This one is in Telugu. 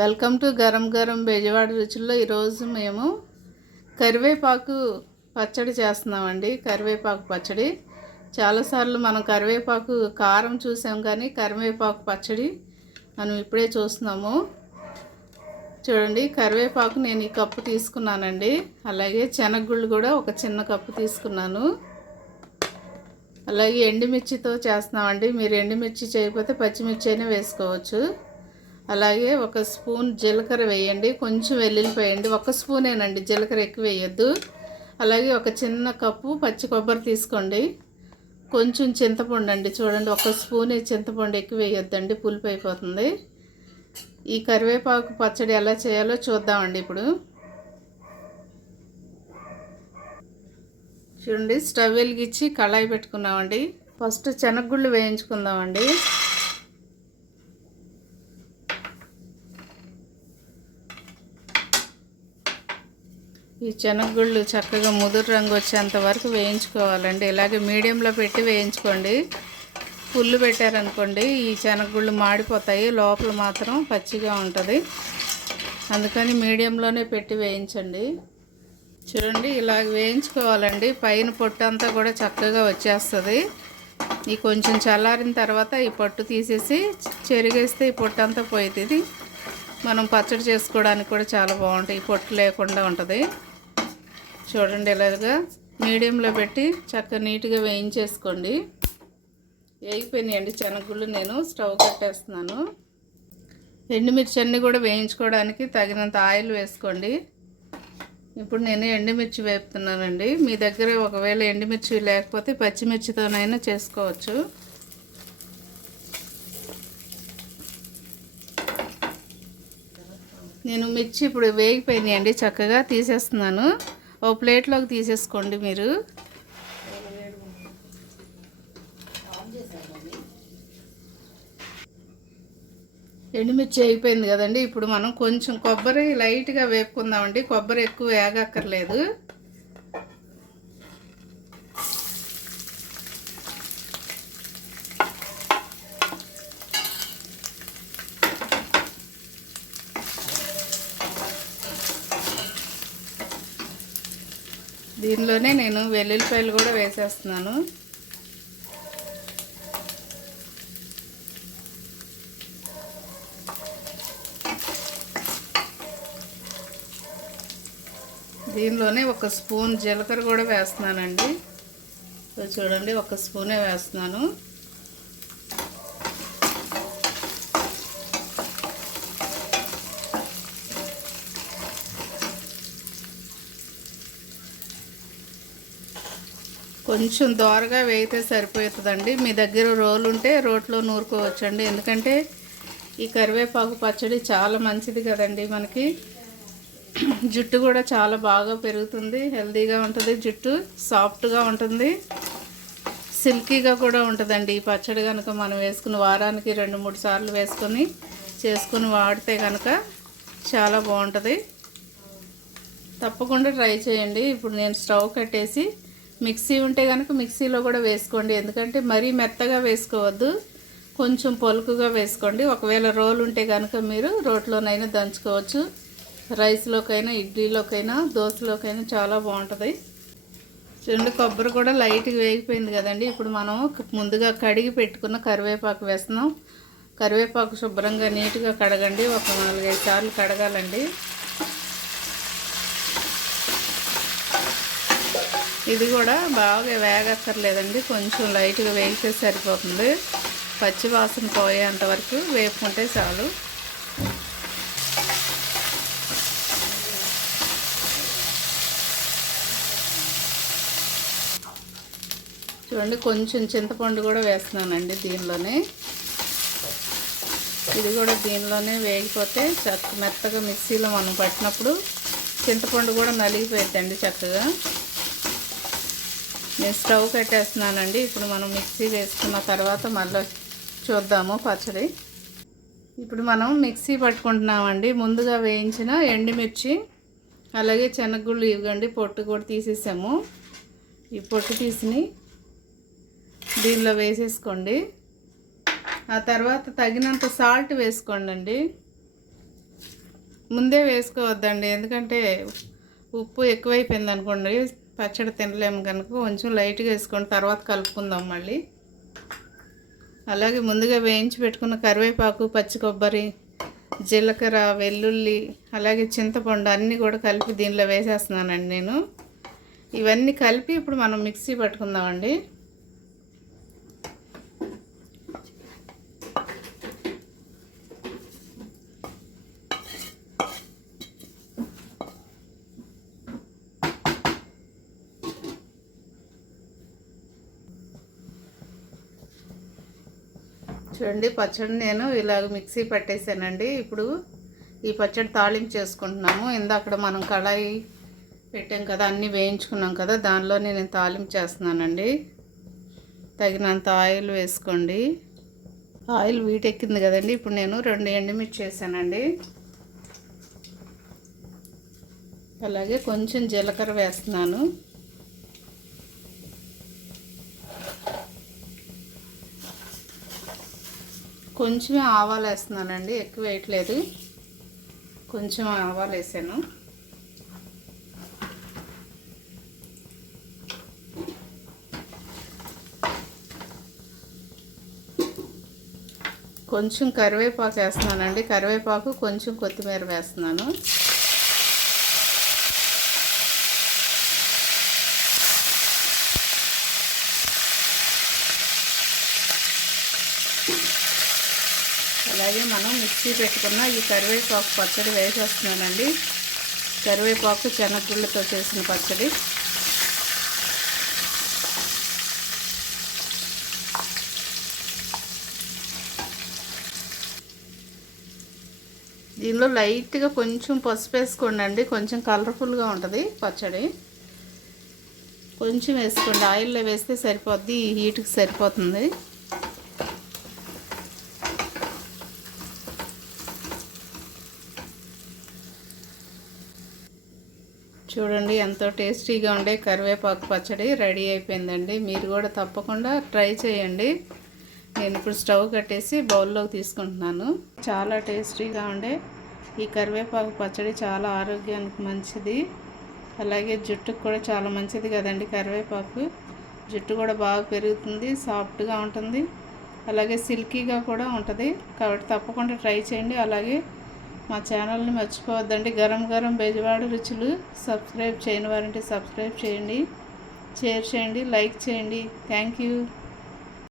వెల్కమ్ టు గరం గరం బెజవాడ రుచుల్లో. ఈరోజు మేము కరివేపాకు పచ్చడి చేస్తున్నామండి. కరివేపాకు పచ్చడి చాలాసార్లు మనం కరివేపాకు కారం చూసాం, కానీ కరివేపాకు పచ్చడి మనం ఇప్పుడే చూస్తున్నాము. చూడండి, కరివేపాకు నేను ఈ కప్పు తీసుకున్నానండి. అలాగే శనగగుళ్ళు కూడా ఒక చిన్న కప్పు తీసుకున్నాను. అలాగే ఎండుమిర్చితో చేస్తున్నామండి. మీరు ఎండుమిర్చి చేయకపోతే పచ్చిమిర్చి అయినా వేసుకోవచ్చు. అలాగే ఒక స్పూన్ జీలకర్ర వేయండి, కొంచెం వెల్లుల్లిపాయ వేయండి. ఒక స్పూనేనండి, జీలకర్ర ఎక్కువ వేయద్దు. అలాగే ఒక చిన్న కప్పు పచ్చి కొబ్బరి తీసుకోండి. కొంచెం చింతపండు అండి, చూడండి ఒక స్పూన్ చింతపండు, ఎక్కువ వేయొద్దండి, పులుపు అయిపోతుంది. ఈ కరివేపాకు పచ్చడి ఎలా చేయాలో చూద్దామండి. ఇప్పుడు చూడండి, స్టవ్ వెలిగించి కళాయి పెట్టుకున్నామండి. ఫస్ట్ శనగగుళ్ళు వేయించుకుందామండి. ఈ శనగగుళ్ళు చక్కగా ముదురు రంగు వచ్చేంత వరకు వేయించుకోవాలండి. ఇలాగే మీడియంలో పెట్టి వేయించుకోండి. పుల్లు పెట్టారనుకోండి ఈ శనగగుళ్ళు మాడిపోతాయి, లోపల మాత్రం పచ్చిగా ఉంటుంది. అందుకని మీడియంలోనే పెట్టి వేయించండి. చూడండి, ఇలాగ వేయించుకోవాలండి. పైన పొట్టు అంతా కూడా చక్కగా వచ్చేస్తుంది. ఈ కొంచెం చల్లారిన తర్వాత ఈ పొట్టు తీసేసి చెరిగేస్తే ఈ పొట్టు అంతా పోతుంది. మనం పచ్చడి చేసుకోవడానికి కూడా చాలా బాగుంటుంది, ఈ పొట్టు లేకుండా ఉంటుంది. చూడండి, ఇలాగా మీడియంలో పెట్టి చక్కగా నీట్గా వేయించేసుకోండి. వేగిపోయినాయండి శనగగుళ్ళు. నేను స్టవ్ కట్టేస్తున్నాను. ఎండుమిర్చి అన్నీ కూడా వేయించుకోవడానికి తగినంత ఆయిల్ వేసుకోండి. ఇప్పుడు నేను ఎండుమిర్చి వేపుతున్నానండి. మీ దగ్గర ఒకవేళ ఎండుమిర్చి లేకపోతే పచ్చిమిర్చితోనైనా చేసుకోవచ్చు. నేను మిర్చి ఇప్పుడు వేగిపోయినాయండి, చక్కగా తీసేస్తున్నాను. ఓ ప్లేట్లోకి తీసేసుకోండి. మీరు ఎండుమిర్చి అయిపోయింది కదండి. ఇప్పుడు మనం కొంచెం కొబ్బరి లైట్గా వేపుకుందామండి. కొబ్బరి ఎక్కువ వేగక్కర్లేదు. దీనిలోనే నేను వెల్లుల్లిపాయలు కూడా వేసేస్తున్నాను. దీనిలోనే ఒక స్పూన్ జీలకర్ర కూడా వేస్తున్నానండి. చూడండి, ఒక స్పూనే వేస్తున్నాను. కొంచెం దోరగా వేగితే సరిపోతుందండి. మీ దగ్గర రోలు ఉంటే రోట్లో నూరుకోవచ్చండి. ఎందుకంటే ఈ కరివేపాకు పచ్చడి చాలా మంచిది కదండి. మనకి జుట్టు కూడా చాలా బాగా పెరుగుతుంది, హెల్తీగా ఉంటుంది, జుట్టు సాఫ్ట్గా ఉంటుంది, సిల్కీగా కూడా ఉంటుందండి. ఈ పచ్చడి కనుక మనం వేసుకుని వారానికి 2-3 సార్లు వేసుకొని చేసుకుని వాడితే కనుక చాలా బాగుంటుంది. తప్పకుండా ట్రై చేయండి. ఇప్పుడు నేను స్టవ్ కట్టేసి మిక్సీ ఉంటే కనుక మిక్సీలో కూడా వేసుకోండి. ఎందుకంటే మరీ మెత్తగా వేసుకోవద్దు, కొంచెం పొలుకుగా వేసుకోండి. ఒకవేళ రోలు ఉంటే కనుక మీరు రోట్లోనైనా దంచుకోవచ్చు. రైస్లోకైనా, ఇడ్లీలోకైనా, దోశలోకైనా చాలా బాగుంటుంది. చూడండి, కొబ్బరి కూడా లైట్గా వేగిపోయింది కదండి. ఇప్పుడు మనం ముందుగా కడిగి పెట్టుకున్న కరివేపాకు వేస్తున్నాం. కరివేపాకు శుభ్రంగా నీట్గా కడగండి. ఒక 4-5 సార్లు కడగాలండి. ఇది కూడా బాగా వేగక్కర్లేదండి, కొంచెం లైట్గా వేగితే సరిపోతుంది. పచ్చి వాసన పోయేంత వరకు వేపుకుంటే చాలు. చూడండి, కొంచెం చింతపండు కూడా వేస్తున్నానండి దీనిలోనే. ఇది కూడా దీనిలోనే వేగిపోతే మెత్తగా మిక్సీలో మనం పట్టినప్పుడు చింతపండు కూడా నలిగిపోయిద్దండి చక్కగా. నేను స్టవ్ కట్టేస్తున్నానండి. ఇప్పుడు మనం మిక్సీ వేసుకున్న తర్వాత మళ్ళీ చూద్దాము పచ్చడి. ఇప్పుడు మనం మిక్సీ పట్టుకుంటున్నామండి. ముందుగా వేయించిన ఎండుమిర్చి, అలాగే శనగగుళ్ళు ఇవ్వండి, పొట్టు కూడా తీసేసాము. ఈ పొట్టు తీసిని దీనిలో వేసేసుకోండి. ఆ తర్వాత తగినంత సాల్ట్ వేసుకోండి. ముందే వేసుకోవద్దండి, ఎందుకంటే ఉప్పు ఎక్కువైపోయింది అనుకోండి పచ్చడి తినలేము కనుక కొంచెం లైట్గా వేసుకోండి, తర్వాత కలుపుకుందాం మళ్ళీ. అలాగే ముందుగా వేయించి పెట్టుకున్న కరివేపాకు, పచ్చి కొబ్బరి, జీలకర్ర, వెల్లుల్లి, అలాగే చింతపండు అన్నీ కూడా కలిపి దీనిలో వేసేస్తున్నానండి నేను. ఇవన్నీ కలిపి ఇప్పుడు మనం మిక్సీ పట్టుకుందామండి. చూడండి పచ్చడి నేను ఇలాగ మిక్సీ పట్టేసానండి. ఇప్పుడు ఈ పచ్చడి తాళింపు చేసుకుంటున్నాము. ఇందాక మనం కళాయి పెట్టాం కదా, అన్నీ వేయించుకున్నాం కదా, దానిలో నేను తాలింపు చేస్తున్నానండి. తగినంత ఆయిల్ వేసుకోండి. ఆయిల్ వీటెక్కింది కదండి. ఇప్పుడు నేను 2 ఎండుమిర్చి వేసానండి. అలాగే కొంచెం జీలకర్ర వేస్తున్నాను. కొంచెం ఆవాలు వేస్తున్నానండి, ఎక్కువ వేయట్లేదు, కొంచెం ఆవాలు వేసాను. కొంచెం కరివేపాకు వేస్తున్నానండి, కరివేపాకు కొంచెం కొత్తిమీర వేస్తున్నాను. అలాగే మనం మిక్సీ పెట్టుకున్న ఈ కరివేపాకు పచ్చడి వేసేస్తున్నానండి. కరివేపాకు శనగగుళ్ళతో చేసిన పచ్చడి. దీనిలో లైట్గా కొంచెం పసుపు వేసుకోండి, కొంచెం కలర్ఫుల్గా ఉంటుంది పచ్చడి. కొంచెం వేసుకోండి, ఆయిల్లో వేస్తే సరిపోద్ది, ఈ హీట్కి సరిపోతుంది. చూడండి ఎంతో టేస్టీగా ఉండే కరివేపాకు పచ్చడి రెడీ అయిపోయిందండి. మీరు కూడా తప్పకుండా ట్రై చేయండి. నేను ఇప్పుడు స్టవ్ కట్టేసి బౌల్లోకి తీసుకుంటున్నాను. చాలా టేస్టీగా ఉండే ఈ కరివేపాకు పచ్చడి చాలా ఆరోగ్యానికి మంచిది. అలాగే జుట్టుకు కూడా చాలా మంచిది కదండి కరివేపాకు. జుట్టు కూడా బాగా పెరుగుతుంది, సాఫ్ట్గా ఉంటుంది, అలాగే సిల్కీగా కూడా ఉంటుంది. కాబట్టి తప్పకుండా ట్రై చేయండి. అలాగే మా ఛానల్ని మర్చిపోవద్దండి. గరం గరం బెజవాడ రుచులు సబ్స్క్రైబ్ చేయని వారంటే సబ్స్క్రైబ్ చేయండి, షేర్ చేయండి, లైక్ చేయండి. Thank you.